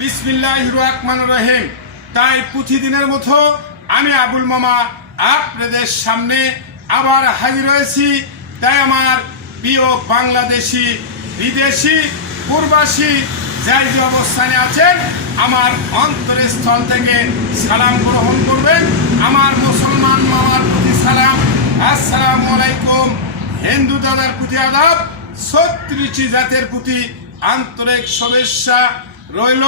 বিসমিল্লাহ রহমান রহিম। তাই প্রতিদিনের মতো আমি আবুল মামা আপনাদের সামনে আবার হাজির হয়েছি। তাই আমার প্রিয় বাংলাদেশি, বিদেশি পূর্বাসী যাই যে অবস্থানে আছেন, আমার অন্তরের স্থল থেকে সালাম গ্রহণ করবেন। আমার মুসলমান মামার প্রতি সালাম। আসসালামু আলাইকুম। হিন্দু দাদার প্রতি আদাব ছত্রিশটি জাতের প্রতি আন্তরিক শুভেচ্ছা। রইল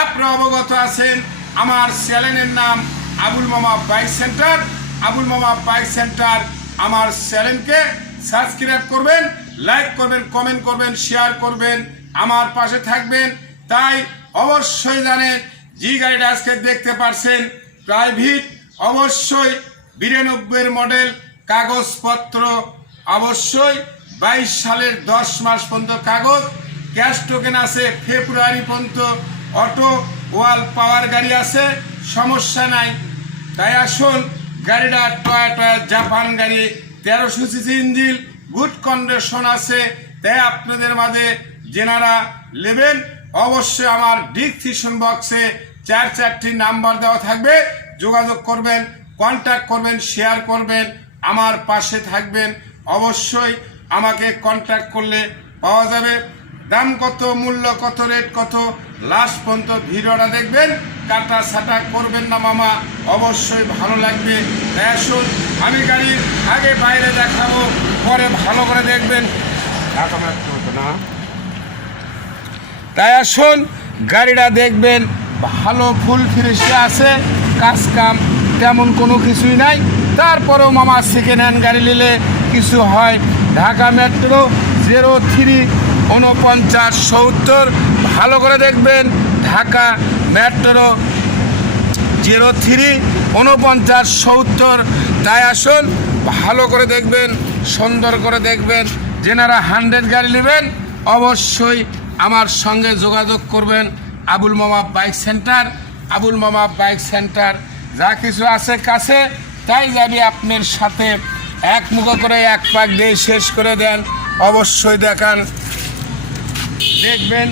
আপনারা অবগত আছেন আমার চ্যানেলের নাম আবুল মামা বাইক সেন্টার। আবুল মামা বাইক সেন্টার আমার চ্যানেলকে সাবস্ক্রাইব করবেন, লাইক করবেন, কমেন্ট করবেন, শেয়ার করবেন, আমার পাশে থাকবেন। তাই অবশ্যই জানেন যে গাড়িটা আজকে দেখতে পারছেন প্রাইভেট অবশ্যই বিরানব্বইয়ের মডেল, কাগজপত্র, অবশ্যই বাইশ সালের দশ মাস পর্যন্ত কাগজ। ক্যাশ টোকেন আছে, ফেব্রুয়ারি পর্যন্ত অটো, ওয়াল, পাওয়ার গাড়ি আছে, সমস্যা নাই। তাই আসুন, গাড়িটা টয়া টয়া জাপান গাড়ি, তেরোশো সিসি ইঞ্জিন, গুড কন্ডিশন আছে, তাই আপনাদের মাঝে যেনারা নেবেন, অবশ্যই আমার ডিসক্রিপশন বক্সে চার চারটি নাম্বার দেওয়া থাকবে, যোগাযোগ করবেন কন্ট্যাক্ট করবেন শেয়ার করবেন, আমার পাশে থাকবেন। অবশ্যই আমাকে কন্ট্যাক্ট করলে পাওয়া যাবে। দাম কত, মূল্য কত রেট কত লাস্ট পর্যন্ত ভিডিওটা দেখবেন। কাটা সাটা করবেন না মামা, অবশ্যই ভালো লাগবে। আসুন, আমি গাড়ির আগে বাইরে দেখাবো, পরে ভালো করে দেখবেন। না তাই আসুন, গাড়িটা দেখবেন, ভালো ফুল ফ্রেশে আছে, কাজ কাম তেমন কোনো কিছুই নাই। তারপরেও মামা সেকেন্ড হ্যান্ড গাড়ি নিলে কিছু হয়। ঢাকা মেট্রো জিরো থ্রি উনপঞ্চাশ সত্তর। ভালো করে দেখবেন, ঢাকা মেট্রো জিরো থ্রি উনপঞ্চাশ সত্তর। তাই আসুন, ভালো করে দেখবেন, সুন্দর করে দেখবেন, যেনারা হান্ড্রেড গাড়ি নেবেন, অবশ্যই আমার সঙ্গে যোগাযোগ করবেন, আবুল মামা বাইক সেন্টার, আবুল মামা বাইক সেন্টার। যা কিছু আছে কাছে, তাই যাবি আপনার সাথে এক মুখ করে এক পাক দিয়ে শেষ করে দেন। অবশ্যই দেখান। দেখবেন,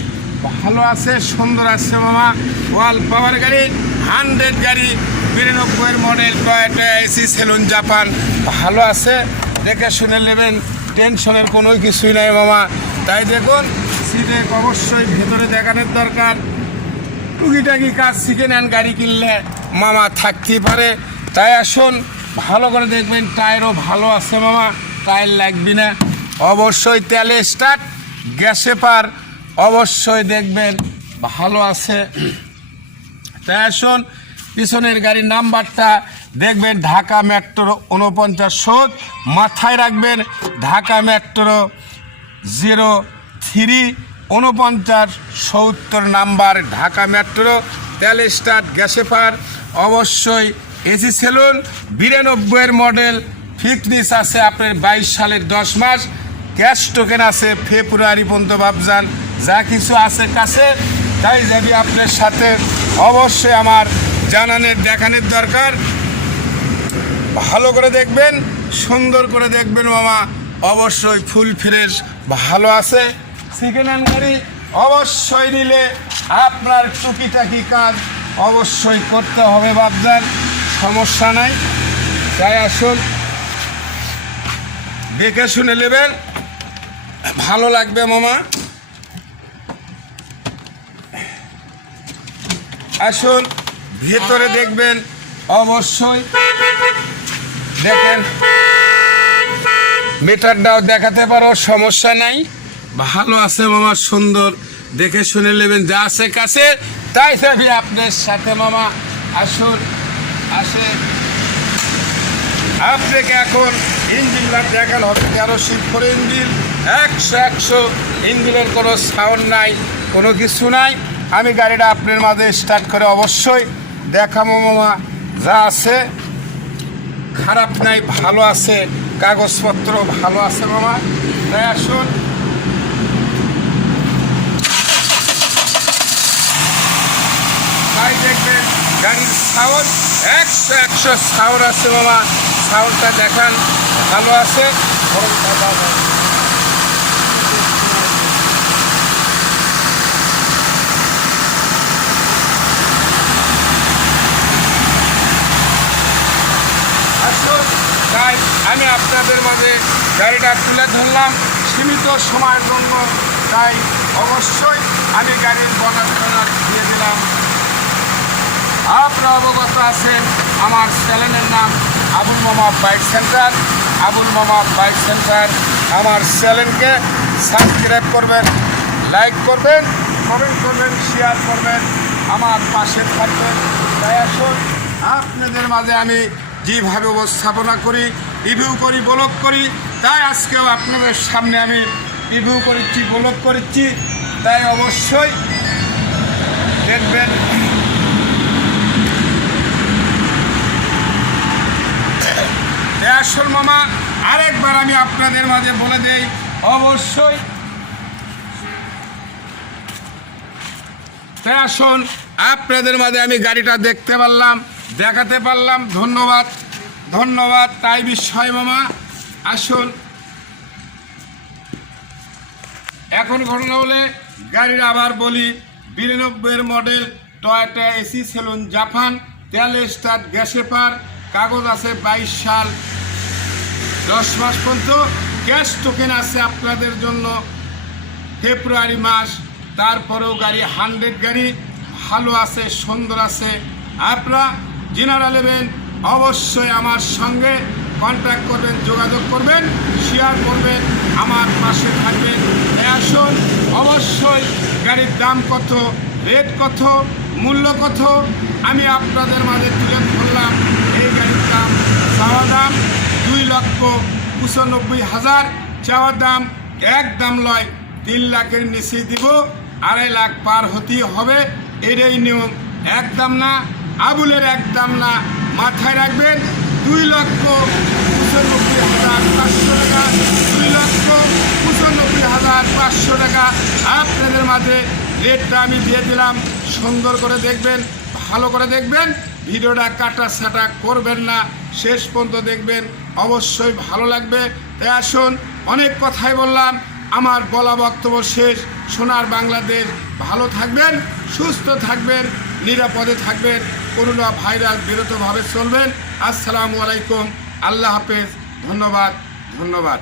ভালো আছে, সুন্দর আছে মামা। ওয়াল পাওয়ার গাড়ি, হান্ড্রেড গাড়ি, বিরানব্বইয়ের model Toyota AC saloon Japan ভালো আছে, দেখে শুনে নেবেন, টেনশনের কোনো কিছুই নাই মামা। তাই দেখুন সিটে অবশ্যই ভেতরে দেখানোর দরকার। টুকিটাকি কাজ শিখে নেন গাড়ি কিনলে, মামা থাকতেই পারে। তাই আসুন, ভালো করে দেখবেন, টায়ারও ভালো আছে মামা, টায়ার লাগবে না। অবশ্যই তেলে স্টার্ট গ্যাসে পার, অবশ্যই দেখবেন, ভালো আছে। তাই আসুন, পিছনের গাড়ির নাম্বারটা দেখবেন, ঢাকা মেট্রো উনপঞ্চাশ সোদ মাথায় রাখবেন, ঢাকা মেট্রো জিরো থ্রি উনপঞ্চাশ সত্তর নাম্বার, ঢাকা মেট্রো। তেল স্টার্ট গ্যাসে পার। অবশ্যই এসি সেলুন, বিরানব্বইয়ের মডেল, ফিটনেস আছে আপনার বাইশ সালের দশ মাস। ক্যাশ টোকেন আছে, ফেব্রুয়ারি পর্যন্ত ভাবজান যা কিছু আছে কাছে, তাই যাবি আপনার সাথে অবশ্যই আমার জানানের, দেখানোর দরকার। ভালো করে দেখবেন, সুন্দর করে দেখবেন মামা, অবশ্যই ফুল ফ্রেশ, ভালো আছে। সেকেন্ড হ্যান্ড গাড়ি অবশ্যই নিলে আপনার টুকিটাকি কাজ অবশ্যই করতে হবে বাবদার সমস্যা নাই। তাই আসুন, দেখে শুনে নেবেন। ভালো লাগবে, মামা। আসুন, ভেতরে দেখবেন, অবশ্যই। দেখেন, মিটারটাও দেখাতে পারো, সমস্যা নাই। ভালো আছে, মামা, সুন্দর। দেখে শুনে নেবেন, যা আছে কাছে, তাই যাবি আপনার সাথে, মামা। আসুন, আসে। আপনাকে এখন ইঞ্জিনটা দেখানো হবে, তেরো সিট করে ইঞ্জিন। একশো একশো ইঞ্জিনের কোনো সাউন্ড নাই, কোনো কিছু নাই। আমি গাড়িটা আপনার মাঝে স্টার্ট করে অবশ্যই দেখাবো মামা, যা আছে। খারাপ নাই, ভালো আছে, কাগজপত্র ভালো আছে মামা। তাই আসুন। গাড়ির সাউন্ড একশো একশো সাউন্ড আছে মামা। সাউন্ডটা দেখান, ভালো আছে গরমটা দাও না। তাই আমি আপনাদের মাঝে গাড়িটা তুলে ধরলাম। সীমিত সময়ের জন্য তাই অবশ্যই আমি গাড়ির বর্ণনা দিয়ে দিলাম। আপনারা অবগত আছেন, আমার চ্যানেলের নাম আবুল মামা বাইক সেন্টার। আবুল মামা বাইক সেন্টার, আমার চ্যানেলকে সাবস্ক্রাইব করবেন, লাইক করবেন, কমেন্ট করবেন, শেয়ার করবেন। আমার পাশে থাকবেন। তাই আসুন, আপনাদের মাঝে আমি যেভাবে উপস্থাপনা করি রিভিউ করি ব্লগ করি। তাই আজকেও আপনাদের সামনে আমি রিভিউ করেছি ব্লগ করেছি তাই অবশ্যই দেখবেন। আসল মামা, আরেকবার আমি আপনাদের মাঝে বলে দেই, অবশ্যই। আসুন আপনাদের মাঝে আমি গাড়িটা দেখতে পারলাম, দেখাতে পারলাম, ধন্যবাদ। ধন্যবাদ, তাই বিষয় মামা। আসুন। এখন ঘটনা হলে গাড়ির আবার বলি, বিরানব্বইয়ের model Toyota AC saloon Japan তেল স্টার গ্যাসে পার, কাগজ আছে বাইশ সাল। দশ মাস পর্যন্ত ক্যাশ টোকেন আছে আপনাদের জন্য। ফেব্রুয়ারি মাস, তারপরেও গাড়ি হান্ড্রেড গাড়ি, ভালো আছে, সুন্দর আছে। আপনারা যিনারা নেবেন অবশ্যই আমার সঙ্গে কন্ট্যাক্ট করবেন, যোগাযোগ করবেন শেয়ার করবেন, আমার পাশে থাকবেন। আসুন, অবশ্যই গাড়ির দাম কত রেট কত, মূল্য কত, আমি আপনাদের মাঝে তুলে ধরলাম। এই গাড়ির দাম, চাওয়া দাম দুই লক্ষ পঁচানব্বই হাজার চাওয়ার দাম এক দাম লয়। তিন লাখের নিচে দিব, আড়াই লাখ পার হতেই হবে। এটাই নিয়ম। এক দাম না, আবুলের এক দাম না। মাথায় রাখবেন, দুই লক্ষ পঁচানব্বই হাজার পাঁচশো টাকা, দুই লক্ষ পঁচানব্বই হাজার পাঁচশো টাকা। আপনাদের মাঝে রেটটা আমি দিয়ে দিলাম। সুন্দর করে দেখবেন, ভালো করে দেখবেন। ভিডিওটা কাটা ছাটা করবেন না। শেষ পর্যন্ত দেখবেন। অবশ্যই ভালো লাগবে। তাই আসুন, অনেক কথাই বললাম। আমার বলা বক্তব্য শেষ। সোনার বাংলাদেশ। ভালো থাকবেন, সুস্থ থাকবেন। নিরাপদে থাকবেন করোনা ভাইরাস বিরতভাবে চলবেন। আসসালামু আলাইকুম আল্লাহ হাফেজ ধন্যবাদ ধন্যবাদ।